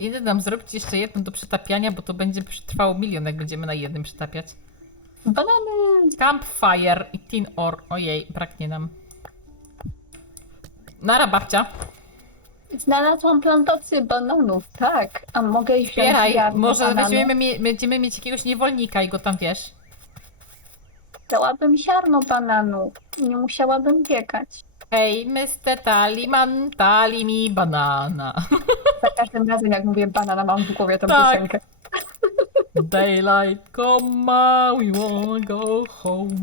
Idę nam zrobić jeszcze jedno do przetapiania, bo to będzie trwało milion, jak będziemy na jednym przetapiać. Banany! Campfire i tin ore. Ojej, braknie nam. Nara babcia. Znalazłam plantację bananów, tak. A mogę iść wziąć Zbieraj, ziarno może bananu? weźmiemy, mie- będziemy mieć jakiegoś niewolnika i go tam wiesz. Chciałabym ziarno bananu. Nie musiałabym biegać. Hej, Mr. Taliman, tali mi banana. Za każdym razem, jak mówię banana, mam w głowie tą Tak. piosenkę. Daylight, come on, we wanna go home.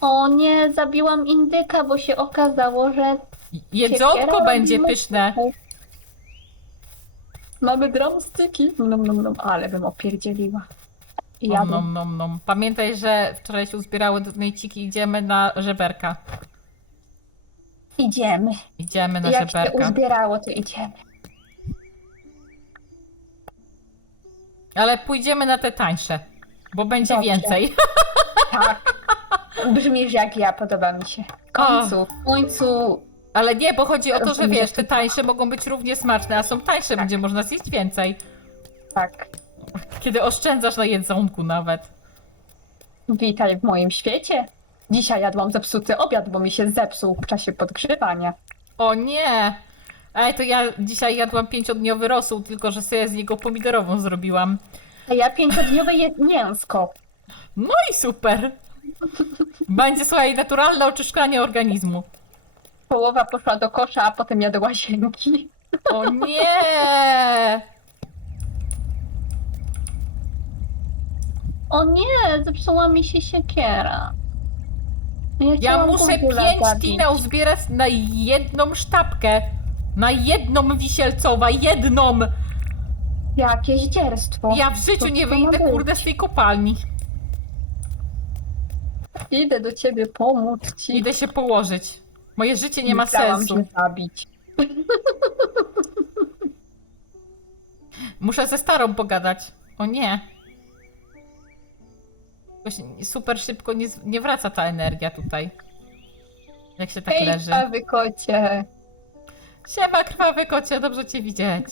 O nie, zabiłam indyka, bo się okazało, że Jedzonko będzie pyszne. mamy drumsticki. Nom, nom, nom, ale bym opierdzieliła. I Nom, nom, nom, nom. Pamiętaj, że wczoraj się uzbierały donejciki, idziemy na żeberka. Idziemy. Idziemy na Jak się uzbierało, to idziemy. Ale pójdziemy na te tańsze, bo będzie Dobrze. więcej. Tak. Brzmisz jak ja, podoba mi się. W końcu, w końcu Ale nie, bo chodzi o to, że wiesz, te tańsze mogą być równie smaczne, a są tańsze, będzie można zjeść więcej. tak. Kiedy oszczędzasz na jedzonku nawet. Witaj w moim świecie. Dzisiaj jadłam zepsuty obiad, bo mi się zepsuł w czasie podgrzewania. O nie! Ej, to ja dzisiaj jadłam pięciodniowy rosół, tylko że sobie z niego pomidorową zrobiłam. A ja pięciodniowe je mięsko. No i super! Będzie, słuchaj, naturalne oczyszczanie organizmu. Połowa poszła do kosza, a potem ja do łazienki. O nie! O nie, zepsuła mi się siekiera. Ja, Ja muszę pięć zabić. tina uzbierać na jedną sztabkę. Na jedną wisielcowa, jedną! Jakieś dzierstwo. Ja w życiu nie wyjdę, kurde, z tej kopalni. Idę do ciebie pomóc ci. Idę się położyć. Moje życie nie ma Chciałam sensu. się zabić. Muszę ze starą pogadać. O nie. Jakoś super szybko nie, nie wraca ta energia tutaj. Jak się tak Hej, leży. prawy kocie. Siema, krwawy kocie, dobrze cię widzieć.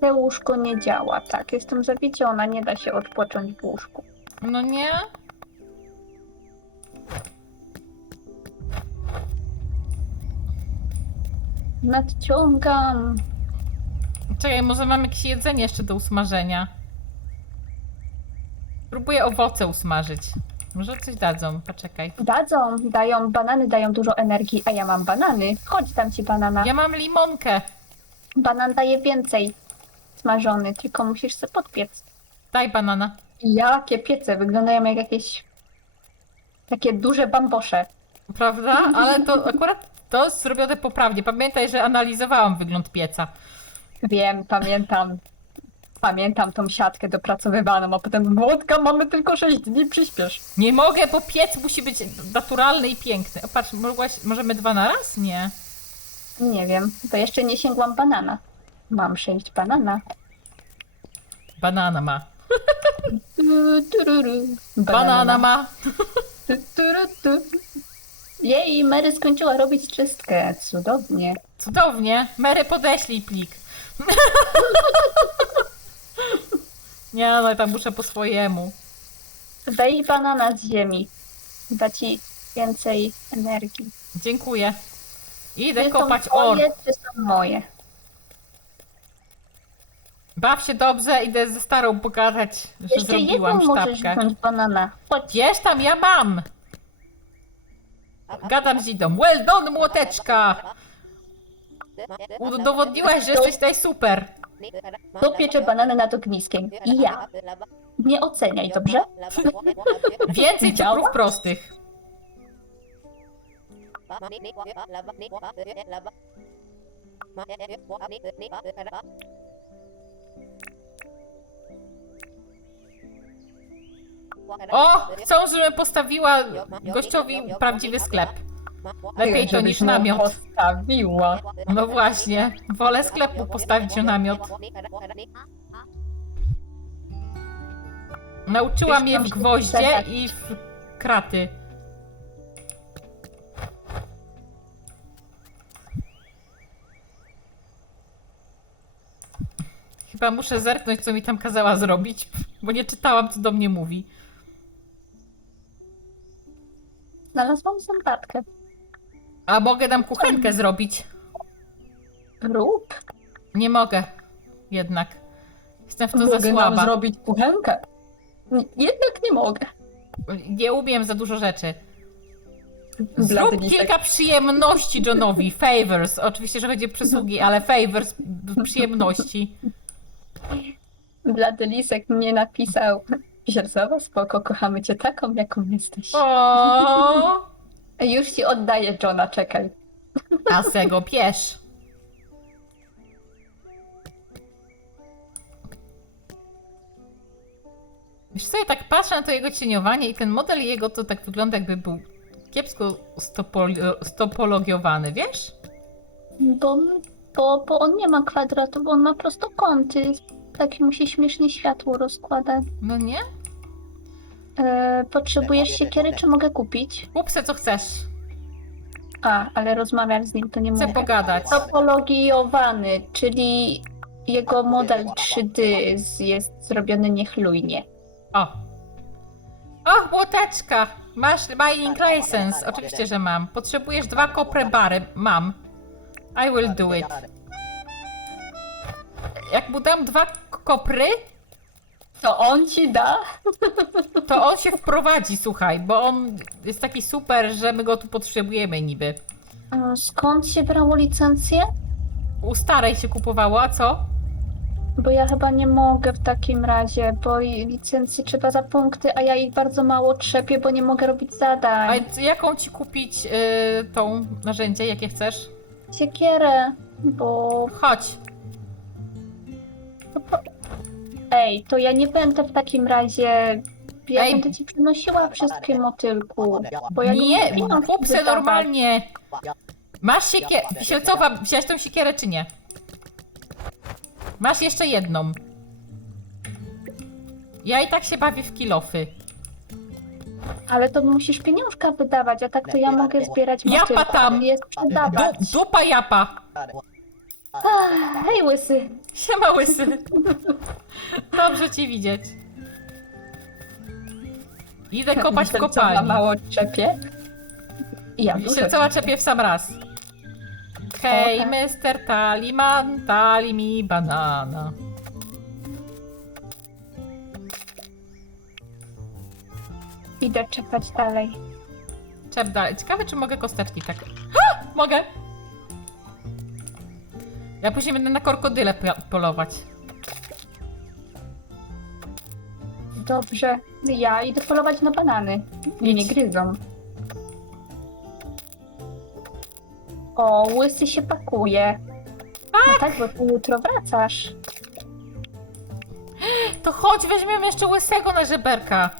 Te łóżko nie działa, tak. Jestem zawiedziona, nie da się odpocząć w łóżku. No nie? Nadciągam. Czekaj, może mam jakieś jedzenie jeszcze do usmażenia. Próbuję owoce usmażyć. Może coś dadzą, poczekaj. Dadzą, dają, banany dają dużo energii, a ja mam banany. Chodź tam ci banana. Ja mam limonkę. Banan daje więcej. Smażony, tylko musisz sobie podpiec. Daj banana. Jakie piece, wyglądają jak jakieś takie duże bambosze. Prawda? Ale to akurat to zrobione poprawnie. Pamiętaj, że analizowałam wygląd pieca. Wiem, pamiętam. Pamiętam tą siatkę dopracowywaną, a potem młotka, mamy tylko 6 dni, przyspiesz. Nie mogę, bo piec musi być naturalny i piękny. O, patrz, mogłaś, możemy dwa na raz? Nie. Nie wiem, to jeszcze nie sięgłam banana. Mam 6 banana. Banana ma. Tu. Banana ma. Tu, turu, tu. Jej, Mary skończyła robić czystkę. Cudownie. Cudownie. Mary, podeślij plik. Nie, no tam muszę po swojemu. Weź banana z ziemi. Da ci więcej energii. Dziękuję. Idę Czy kopać są or. czy są moje? Baw się dobrze, idę ze starą pogadać, że Jeszcze zrobiłam jedną możesz sztabkę. wziąć banana. Chodź. Wiesz tam, ja mam! Gadam z idą. Well done, młoteczka! Udowodniłaś, że jesteś tutaj super. To piecze banany nad ogniskiem. I ja. Nie oceniaj, dobrze? Więcej cukrów prostych. O! Chcą, żebym postawiła gościowi prawdziwy sklep. Lepiej to niż namiot. Postawiła. No właśnie, wolę sklepu postawić namiot. Nauczyłam je w gwoździe i w kraty. Chyba muszę zerknąć, co mi tam kazała zrobić, bo nie czytałam, co do mnie mówi. Znalazłam zębatkę. A mogę nam kuchenkę zrobić? Rób. Nie mogę. Jednak. Jestem w to za Mogę nam słaba. zrobić kuchenkę. Jednak nie mogę. Nie umiem za dużo rzeczy. Zrób kilka przyjemności Johnowi. Favors. Oczywiście, że będzie przysługi, ale favors, przyjemności. Blady lisek mnie napisał. Siersowa, spoko, kochamy cię taką, jaką jesteś. O, Już ci oddaję Johna, czekaj. a se go piesz. Wiesz co, ja tak patrzę na to jego cieniowanie i ten model jego to tak wygląda jakby był kiepsko stopolo- stopologiowany, wiesz? Bo, bo, bo on nie ma kwadratu, bo on ma prostokąty. Tak mu się śmiesznie światło rozkłada. No nie? E, potrzebujesz siekiery, czy mogę kupić? Kup se co chcesz. A, ale rozmawiać z nim to nie Chcę mogę. pogadać. Topologiowany, czyli jego model 3D z- jest zrobiony niechlujnie. O. O, młoteczka! Masz mining license. Oczywiście, że mam. Potrzebujesz dwa kopre bary. Mam. I will do it. Jak mu dam dwa k- kopry, To on ci da? to on się wprowadzi, słuchaj, bo on jest taki super, że my go tu potrzebujemy niby. E, Skąd się brało licencję? U starej się kupowało, a co? Bo ja chyba nie mogę w takim razie, bo i licencję trzeba za punkty, a ja ich bardzo mało trzepię, bo nie mogę robić A zadań. jaką ci kupić y, tą narzędzie, jakie chcesz? Siekierę, bo Chodź. Ej, to ja nie będę w takim razie. Ja Ej. będę ci przynosiła wszystkie motylku. Bo ja Nie, kup se wydawać. normalnie. Masz siekierę. Wisielcowa, wziąłeś tą siekierę czy nie? Masz jeszcze jedną. Ja i tak się bawię w kilofy. Ale to musisz pieniążka wydawać, a tak to ja mogę zbierać Japa motylku tam. i je Du, dupa japa. Ach, Hej łysy, Siema łysy. Dobrze ci widzieć. Idę kopać w co ma kopalni. mało trzepie. I ja dużo Wisielcowa czepie w sam raz. Hej, Okej. Mr. Taliman, tali mi banana. idę czekać dalej. Czep dalej. Ciekawe, czy mogę kosteczki tak. Ha! Mogę! Ja później będę na krokodyle po- polować. Dobrze, ja idę polować na banany. Mnie nie gryzą. O, łysy się pakuje. No tak, bo ty jutro wracasz. To chodź, weźmiemy jeszcze łysego na żeberka.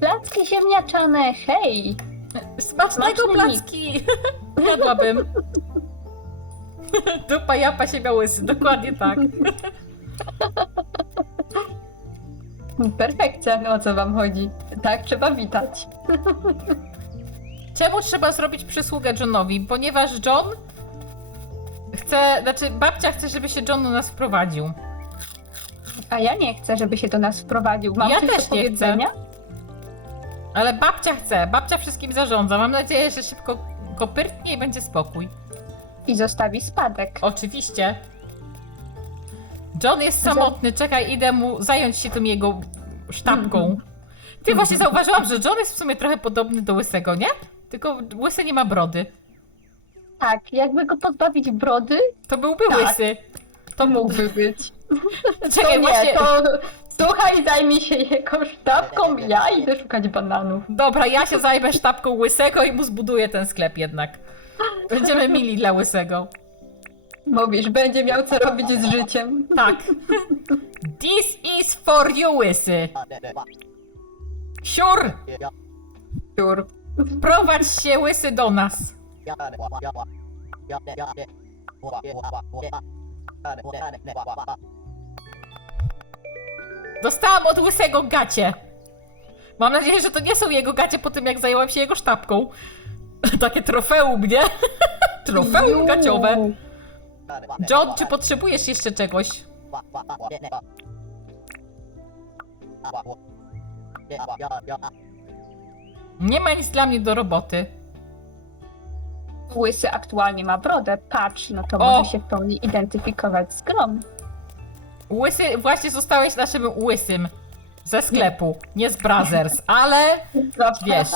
Placki ziemniaczane, hej! Smacznego Smaczny placki! Jadłabym. Dupa japa się miał łysy, dokładnie tak. Perfekcja, no o co wam chodzi? Tak, trzeba witać. Czemu trzeba zrobić przysługę Johnowi? Ponieważ John chce, znaczy babcia chce, żeby się John do nas wprowadził. A ja nie chcę, żeby się do nas wprowadził. Mam Ja coś też do nie powiedzenia? Ale babcia chce, babcia wszystkim zarządza. Mam nadzieję, że szybko kopyrtnie i będzie spokój. I zostawi spadek. Oczywiście. John jest samotny, czekaj, idę mu zająć się tym jego sztabką. Mhm. Ty właśnie zauważyłam, że John jest w sumie trochę podobny do Łysego, nie? Tylko Łysy nie ma brody. Tak, jakby go pozbawić brody, To byłby Tak. Łysy. To mógł. Mógłby być. To Czekaj, nie, właśnie... to słuchaj, zajmij się jego sztabką, ja idę szukać bananów. Dobra, ja się zajmę sztabką Łysego i mu zbuduję ten sklep jednak. Będziemy mili dla Łysego. Mówisz, będzie miał co robić z życiem. Tak. This is for you, Łysy. Siur, Tur. prowadź się Łysy do nas. Dostałam od Łysego gacie. Mam nadzieję, że to nie są jego gacie po tym, jak zajęłam się jego sztabką. Takie trofeum, nie? trofeum gaciowe. John, czy potrzebujesz jeszcze czegoś? Nie ma nic dla mnie do roboty. Łysy aktualnie ma brodę, patrz, no to O! może się w pełni identyfikować z grą. Łysy, właśnie zostałeś naszym łysym ze sklepu, nie z Brothers, ale wiesz.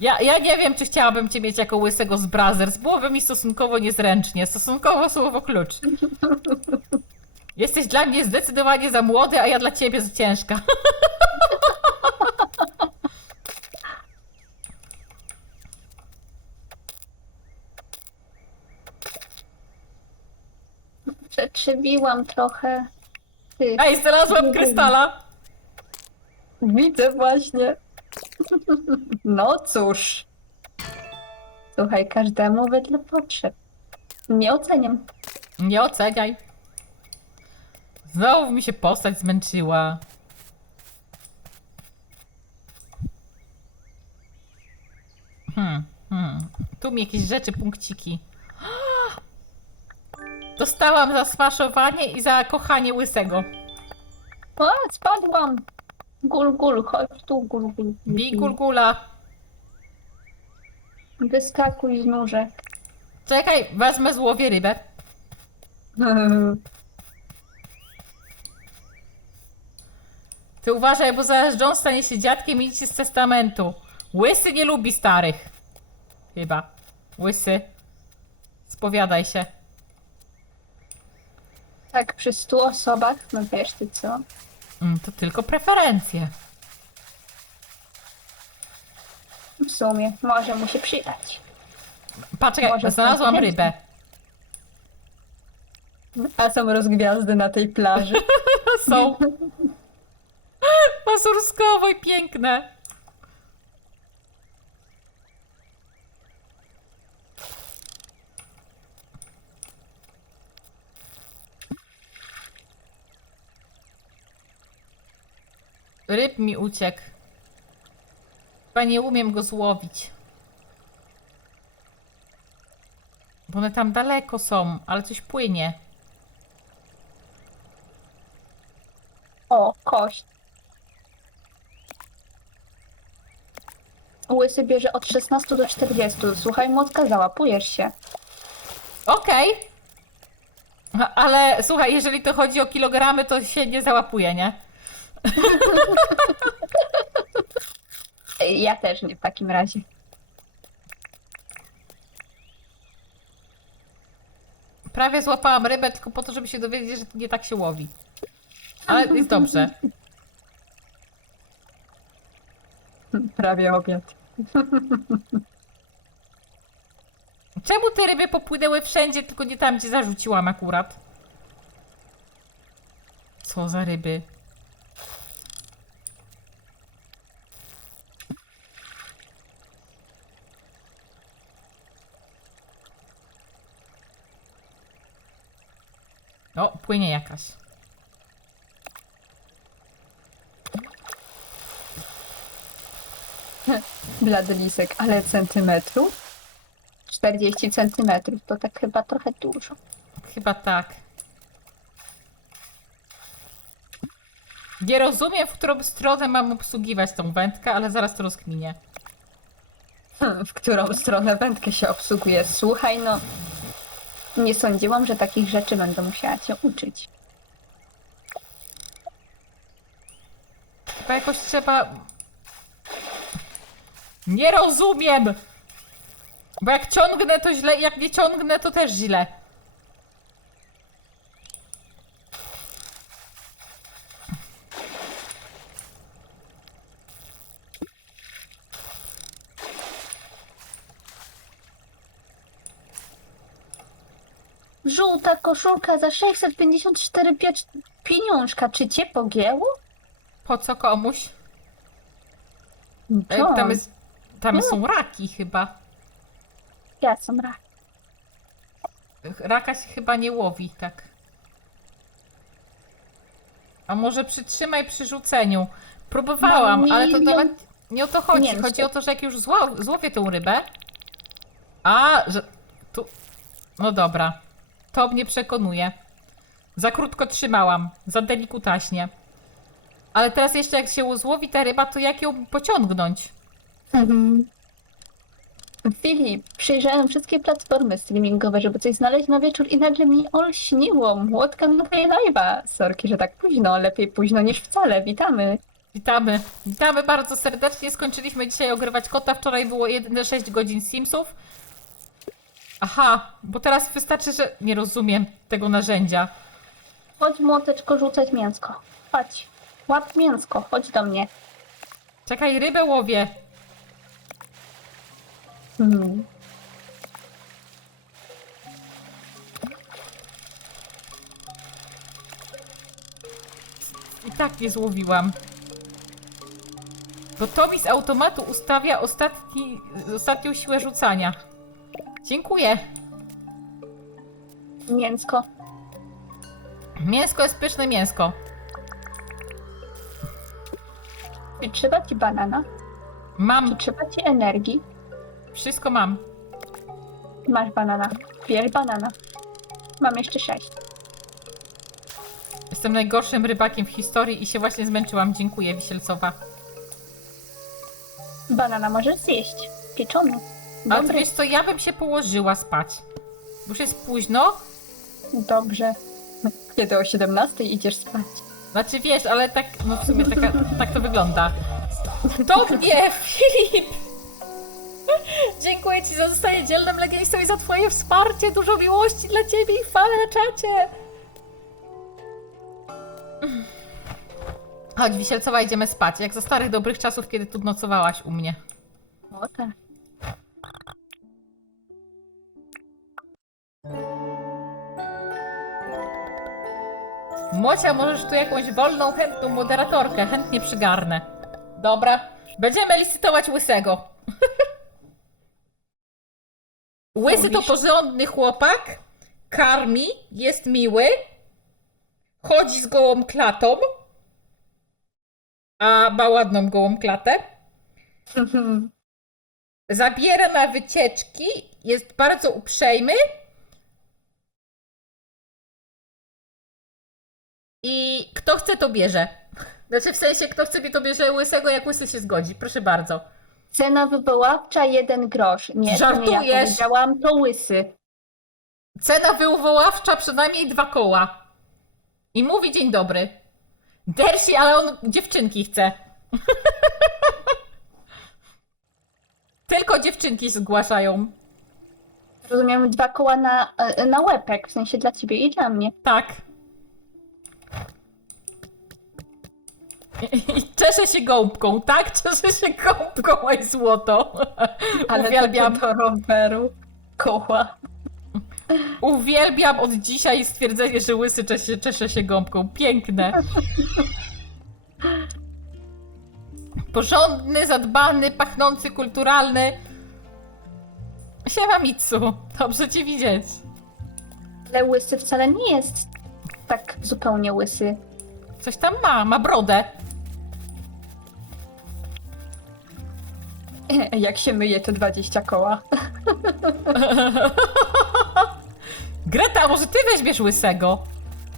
Ja, ja nie wiem, czy chciałabym cię mieć jako łysego z Brothers. Byłoby mi stosunkowo niezręcznie. Stosunkowo słowo klucz. Jesteś dla mnie zdecydowanie za młody, a ja dla ciebie za ciężka. Przetrzebiłam trochę. Ty, Ej, znalazłam krystala. Widzę właśnie. No cóż. Słuchaj, każdemu wedle potrzeb. Nie oceniam. Nie oceniaj. Znowu mi się postać zmęczyła. Hmm, hmm. Tu mi jakieś rzeczy, punkciki. Dostałam za smaszowanie i za kochanie łysego. O, spadłam. Gul, gul, chodź tu, gul, gul. Bij gulgula. wyskakuj z nóżek. Czekaj, wezmę złowię rybę. Ty uważaj, bo zaraz John stanie się dziadkiem i idzie z testamentu. Łysy nie lubi starych. Chyba. Łysy. Spowiadaj się. Tak, przy stu osobach, no wiesz ty co? Mm, To tylko preferencje. W sumie, może mu się przydać. Patrzaj, Może znalazłam rybę. A są rozgwiazdy na tej plaży. Są. Mazurskowo i piękne. Ryb mi uciekł. Chyba nie umiem go złowić. Bo one tam daleko są, ale coś płynie. O, kość. Łysy bierze od 16 do 40. Słuchaj, młotka, załapujesz się. Okej. A- Ale słuchaj, jeżeli to chodzi o kilogramy, to się nie załapuje, nie? Ja też nie w takim razie. Prawie złapałam rybę tylko po to, żeby się dowiedzieć, że nie tak się łowi. Ale jest dobrze. Prawie obiad. Czemu te ryby popłynęły wszędzie, tylko nie tam, gdzie zarzuciłam akurat? Co za ryby? O, płynie jakaś. Bladolisek, ale centymetrów? 40 centymetrów to tak chyba trochę dużo. Chyba tak. Nie rozumiem, w którą stronę mam obsługiwać tą wędkę, ale zaraz to rozkminię. Hmm, W którą stronę wędkę się obsługuje? Słuchaj, no. Nie sądziłam, że takich rzeczy będę musiała cię uczyć. Chyba jakoś trzeba... Nie rozumiem! Bo jak ciągnę, to źle, jak nie ciągnę, to też źle. Żółta koszulka za 654 piecz... pieniążka. Czy cię pogięło? Po co komuś? E, Co? Tam, jest, tam są raki chyba. Ja są rak. Raka się chyba nie łowi, tak. A może przytrzymaj przy rzuceniu. Próbowałam, Mam ale to milion- nawet nie o to chodzi. Nie, chodzi o to, że jak już zło, złowię tą rybę. A, że tu. No dobra. To mnie przekonuje. Za krótko trzymałam, za delikutaśnie. Ale teraz jeszcze jak się złowi ta ryba, to jak ją pociągnąć? Mhm. Filip, przejrzałem wszystkie platformy streamingowe, żeby coś znaleźć na wieczór i nagle mi olśniło. Młotka na tej live'a. Sorki, że tak późno. Lepiej późno niż wcale. Witamy. Witamy. Witamy bardzo serdecznie. Skończyliśmy dzisiaj ogrywać kota. Wczoraj było jedyne 6 godzin Simsów. Aha, bo teraz wystarczy, że nie rozumiem tego narzędzia. Chodź młoteczko rzucać mięsko. Chodź. Łap mięsko. Chodź do mnie. Czekaj, rybę łowię. Hmm. I tak nie złowiłam. Bo to mi z automatu ustawia ostatni, ostatnią siłę rzucania. Dziękuję. Mięsko. Mięsko jest pyszne mięsko. Czy trzeba ci banana? Czy Mam, trzeba ci energii? wszystko mam. Masz banana. Bierz banana. Mam jeszcze sześć. Jestem najgorszym rybakiem w historii i się właśnie zmęczyłam. Dziękuję, Wisielcowa. Banana możesz zjeść. Pieczony. Ale Dobry. wiesz co, ja bym się położyła spać. Bo Już jest późno. Dobrze. Kiedy o 17 idziesz spać? Znaczy wiesz, ale tak, no w sumie taka, tak to wygląda. To mnie, Filip! Dziękuję ci za zostanie dzielnym legionistą i za twoje wsparcie. Dużo miłości dla ciebie i chwale na czacie. Chodź, Wisielcowa, idziemy spać. Jak za starych dobrych czasów, kiedy tu nocowałaś u mnie. O tak. Mocia, możesz tu jakąś wolną, chętną moderatorkę. Chętnie przygarnę. Dobra. Będziemy licytować łysego. Łysy to porządny chłopak. Karmi, jest miły. Chodzi z gołą klatą. A ma ładną gołą klatę. Zabiera na wycieczki. Jest bardzo uprzejmy. I kto chce, to bierze. Znaczy w sensie, kto chce, to bierze łysego, jak łysy się zgodzi. Proszę bardzo. Cena wywoławcza jeden grosz. Nie, to nie ja Żartujesz? powiedziałam, to łysy. Cena wywoławcza przynajmniej dwa koła. I mówi dzień dobry. Dersi, ale on dziewczynki chce. Tylko dziewczynki zgłaszają. Rozumiem, dwa koła na, e, na łepek, w sensie dla ciebie i dla mnie. Tak. I, czeszę się gąbką, tak? Czeszę się gąbką, oj złoto. Ale Uwielbiam. do roweru. Koła. Uwielbiam od dzisiaj stwierdzenie, że łysy czesze, czesze się gąbką. Piękne. Porządny, zadbany, pachnący, kulturalny. Siema Mitsu, dobrze cię widzieć. Ale łysy wcale nie jest tak zupełnie łysy. Coś tam ma, ma brodę. Jak się myje, to 20 koła. Greta, może ty weźmiesz łysego?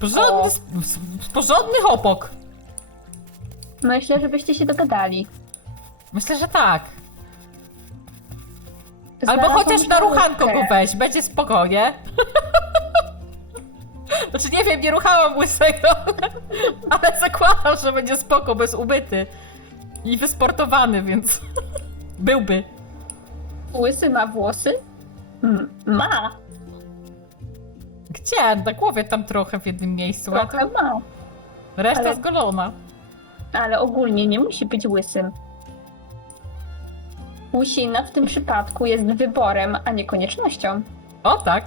Porządny, O. porządny hopok. Myślę, żebyście się dogadali. Myślę, że tak. Albo Znalazłam chociaż na ruchanko go weź, będzie spokojnie. Znaczy nie wiem, nie ruchałam łysego, ale zakładam, że będzie spoko, bez ubyty. I wysportowany, więc byłby. Łysy ma włosy? Ma. Gdzie? Na głowie tam trochę w jednym miejscu, a Trochę ma. reszta ale- zgolona. Ale ogólnie nie musi być łysym. Łysina w tym przypadku jest wyborem, a nie koniecznością. O tak.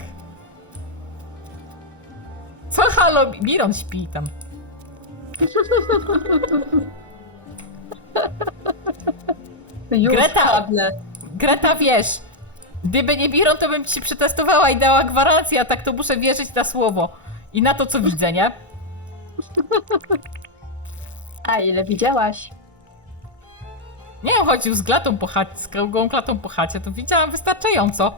Co halo, Miron śpi tam. Już Greta! Greta, wiesz, gdyby nie Miron, to bym ci przetestowała i dała gwarancję, a tak to muszę wierzyć na słowo. I na to, co widzę, nie? A ile widziałaś? Nie wiem, chodził z glatą po chacie, z gołą klatą po chacie, to widziałam wystarczająco.